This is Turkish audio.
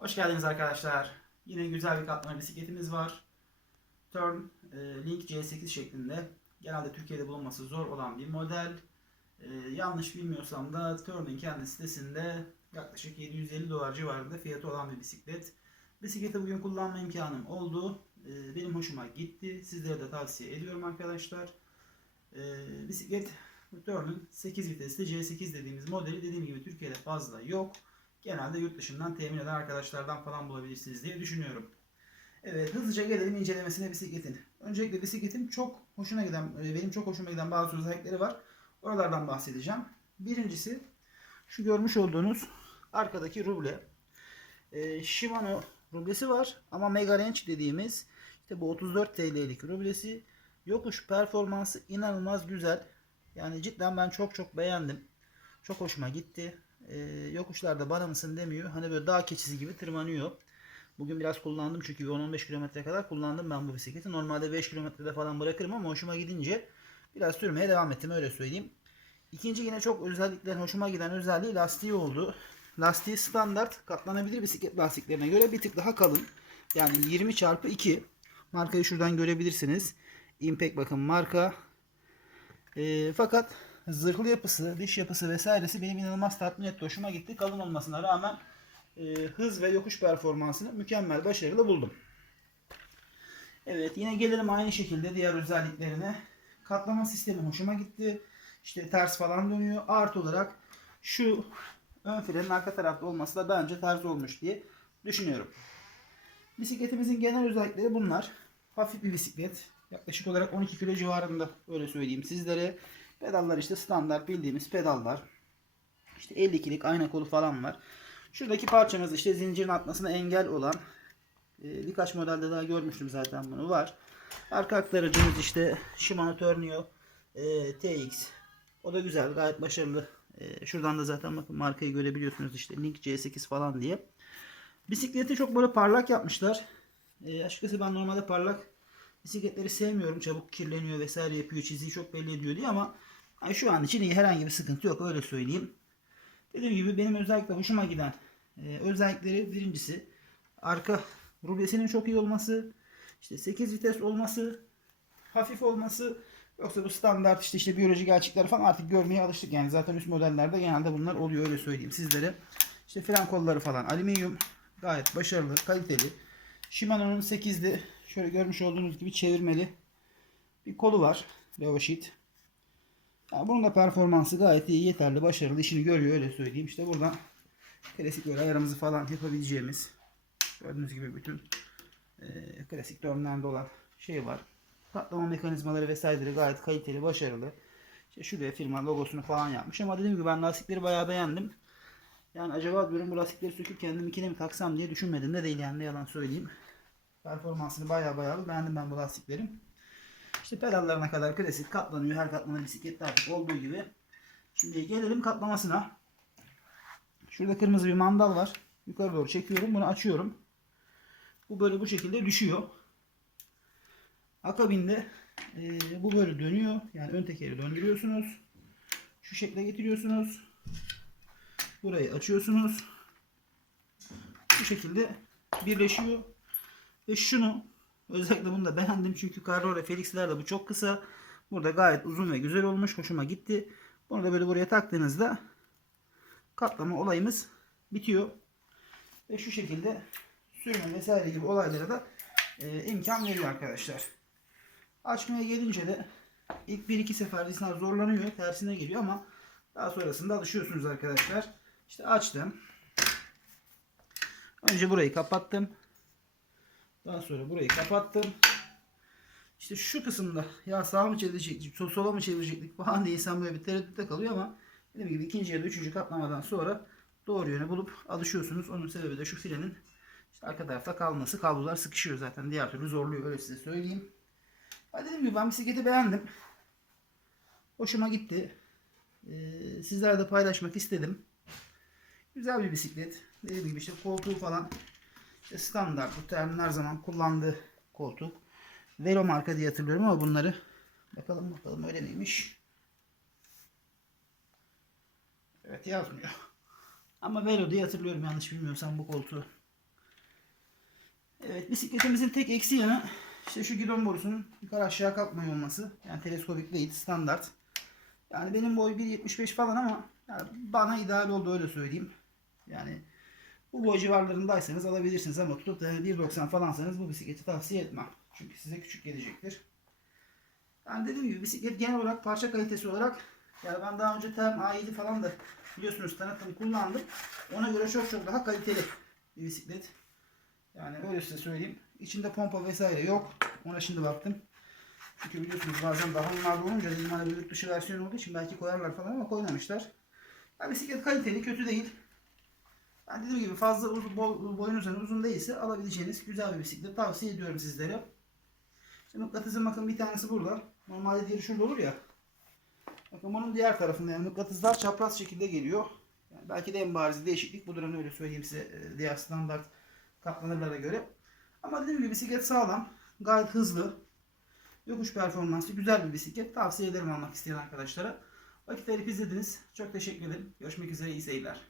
Hoş geldiniz arkadaşlar. Yine güzel bir katlama bisikletimiz var. Turn e, Link C8 şeklinde. Genelde Türkiye'de bulunması zor olan bir model. E, yanlış bilmiyorsam da Turn'un kendi sitesinde yaklaşık 750 dolar civarında fiyatı olan bir bisiklet. Bisikleti bugün kullanma imkanım oldu. E, benim hoşuma gitti. Sizlere de tavsiye ediyorum arkadaşlar. Bisiklet Turn'un 8 vitesli C8 dediğimiz modeli dediğim gibi Türkiye'de fazla yok genelde yurt dışından temin eden arkadaşlardan falan bulabilirsiniz diye düşünüyorum. Evet hızlıca gelelim incelemesine bisikletin. Öncelikle bisikletin çok hoşuna giden, e, benim çok hoşuma giden bazı özellikleri var. Oralardan bahsedeceğim. Birincisi şu görmüş olduğunuz arkadaki ruble. Ee, Shimano rublesi var ama Mega Range dediğimiz işte bu 34 TL'lik rublesi yokuş performansı inanılmaz güzel. Yani cidden ben çok çok beğendim. Çok hoşuma gitti e, yokuşlarda bana mısın demiyor. Hani böyle dağ keçisi gibi tırmanıyor. Bugün biraz kullandım çünkü 10-15 kilometre kadar kullandım ben bu bisikleti. Normalde 5 kilometrede falan bırakırım ama hoşuma gidince biraz sürmeye devam ettim öyle söyleyeyim. İkinci yine çok özellikle hoşuma giden özelliği lastiği oldu. Lastiği standart katlanabilir bisiklet lastiklerine göre bir tık daha kalın. Yani 20 çarpı 2. Markayı şuradan görebilirsiniz. Impact bakın marka. E, fakat zırhlı yapısı, dış yapısı vesairesi benim inanılmaz tatmin etti. Hoşuma gitti. Kalın olmasına rağmen e, hız ve yokuş performansını mükemmel, başarılı buldum. Evet yine gelelim aynı şekilde diğer özelliklerine. Katlama sistemi hoşuma gitti. İşte ters falan dönüyor. Artı olarak şu ön frenin arka tarafta olması da bence ters olmuş diye düşünüyorum. Bisikletimizin genel özellikleri bunlar. Hafif bir bisiklet. Yaklaşık olarak 12 kilo civarında öyle söyleyeyim sizlere. Pedallar işte standart bildiğimiz pedallar. İşte 52'lik ayna kolu falan var. Şuradaki parçamız işte zincirin atmasına engel olan e, birkaç modelde daha görmüştüm zaten bunu var. Arka aktarıcımız işte Shimano Tourneo e, TX. O da güzel gayet başarılı. E, şuradan da zaten bakın markayı görebiliyorsunuz işte Link C8 falan diye. Bisikleti çok böyle parlak yapmışlar. E, açıkçası ben normalde parlak bisikletleri sevmiyorum. Çabuk kirleniyor vesaire yapıyor. Çizgiyi çok belli ediyor diye ama yani şu an için iyi herhangi bir sıkıntı yok öyle söyleyeyim. Dediğim gibi benim özellikle hoşuma giden e, özellikleri birincisi arka rublesinin çok iyi olması, işte 8 vites olması, hafif olması yoksa bu standart işte işte biyolojik gerçekler falan artık görmeye alıştık yani zaten üst modellerde genelde bunlar oluyor öyle söyleyeyim sizlere. İşte fren kolları falan alüminyum gayet başarılı, kaliteli. Shimano'nun 8'li şöyle görmüş olduğunuz gibi çevirmeli bir kolu var. Levo Sheet. Yani bunun da performansı gayet iyi, yeterli, başarılı. işini görüyor öyle söyleyeyim. İşte buradan klasik böyle ayarımızı falan yapabileceğimiz gördüğünüz gibi bütün e, klasik dönemlerde olan şey var. Patlama mekanizmaları vesaireleri gayet kaliteli, başarılı. İşte şuraya firma logosunu falan yapmış ama dediğim gibi ben lastikleri bayağı beğendim. Yani acaba diyorum bu lastikleri söküp kendim ikine mi taksam diye düşünmedim de değil yani ne yalan söyleyeyim. Performansını bayağı bayağı beğendim ben bu lastiklerin. İşte pedallarına kadar klasik katlanıyor. Her katlama bisiklette artık olduğu gibi. Şimdi gelelim katlamasına. Şurada kırmızı bir mandal var. Yukarı doğru çekiyorum. Bunu açıyorum. Bu böyle bu şekilde düşüyor. Akabinde e, bu böyle dönüyor. Yani ön tekeri döndürüyorsunuz. Şu şekle getiriyorsunuz. Burayı açıyorsunuz. Bu şekilde birleşiyor. Ve şunu özellikle bunu da beğendim çünkü Carrera Felix'lerde bu çok kısa. Burada gayet uzun ve güzel olmuş. Hoşuma gitti. Bunu da böyle buraya taktığınızda katlama olayımız bitiyor. Ve şu şekilde sürme vesaire gibi olaylara da e, imkan veriyor arkadaşlar. Açmaya gelince de ilk 1-2 sefer insanlar zorlanıyor. Tersine geliyor ama daha sonrasında alışıyorsunuz arkadaşlar. İşte açtım. Önce burayı kapattım. Daha sonra burayı kapattım. İşte şu kısımda ya sağa mı çevirecektik, sola mı çevirecektik falan diye insan böyle bir tereddütte kalıyor ama dediğim gibi ikinci ya da üçüncü katlamadan sonra doğru yöne bulup alışıyorsunuz. Onun sebebi de şu frenin işte arka tarafta kalması. Kablolar sıkışıyor zaten. Diğer türlü zorluyor öyle size söyleyeyim. Ha dediğim gibi ben bisikleti beğendim. Hoşuma gitti. Ee, sizlerle de paylaşmak istedim. Güzel bir bisiklet. Dediğim gibi işte koltuğu falan işte standart bu termin her zaman kullandığı koltuk. Velo marka diye hatırlıyorum ama bunları bakalım bakalım öyle miymiş? Evet yazmıyor. Ama Velo diye hatırlıyorum yanlış bilmiyorsam bu koltuğu. Evet bisikletimizin tek eksi yanı işte şu gidon borusunun yukarı aşağı kalkmıyor olması. Yani teleskopik değil standart. Yani benim boy 1.75 falan ama yani bana ideal oldu öyle söyleyeyim. Yani bu boy civarlarındaysanız alabilirsiniz ama tutup da 1.90 falansanız bu bisikleti tavsiye etmem. Çünkü size küçük gelecektir. Yani dediğim gibi bisiklet genel olarak parça kalitesi olarak yani ben daha önce Term A7 falan da biliyorsunuz tanıtım kullandım. Ona göre çok çok daha kaliteli bir bisiklet. Yani öyle size söyleyeyim. İçinde pompa vesaire yok. Ona şimdi baktım. Çünkü biliyorsunuz bazen daha onlarda olunca dedim hani bir yurt dışı versiyon olduğu için belki koyarlar falan ama koymamışlar. Ya bisiklet kaliteli, kötü değil. Yani dediğim gibi fazla uzun, boy, boyunuzun uzun değilse alabileceğiniz güzel bir bisiklet tavsiye ediyorum sizlere. Şimdi mıknatısın bakın bir tanesi burada. Normalde diğeri şurada olur ya. Bakın bunun diğer tarafında yani mıknatıslar çapraz şekilde geliyor. Yani belki de en bariz değişiklik budur hani öyle söyleyeyim size e, diğer standart katlanırlara göre. Ama dediğim gibi bisiklet sağlam, gayet hızlı, yokuş performansı güzel bir bisiklet. Tavsiye ederim almak isteyen arkadaşlara. Vakit ayırıp izlediniz. Çok teşekkür ederim. Görüşmek üzere, iyi seyirler.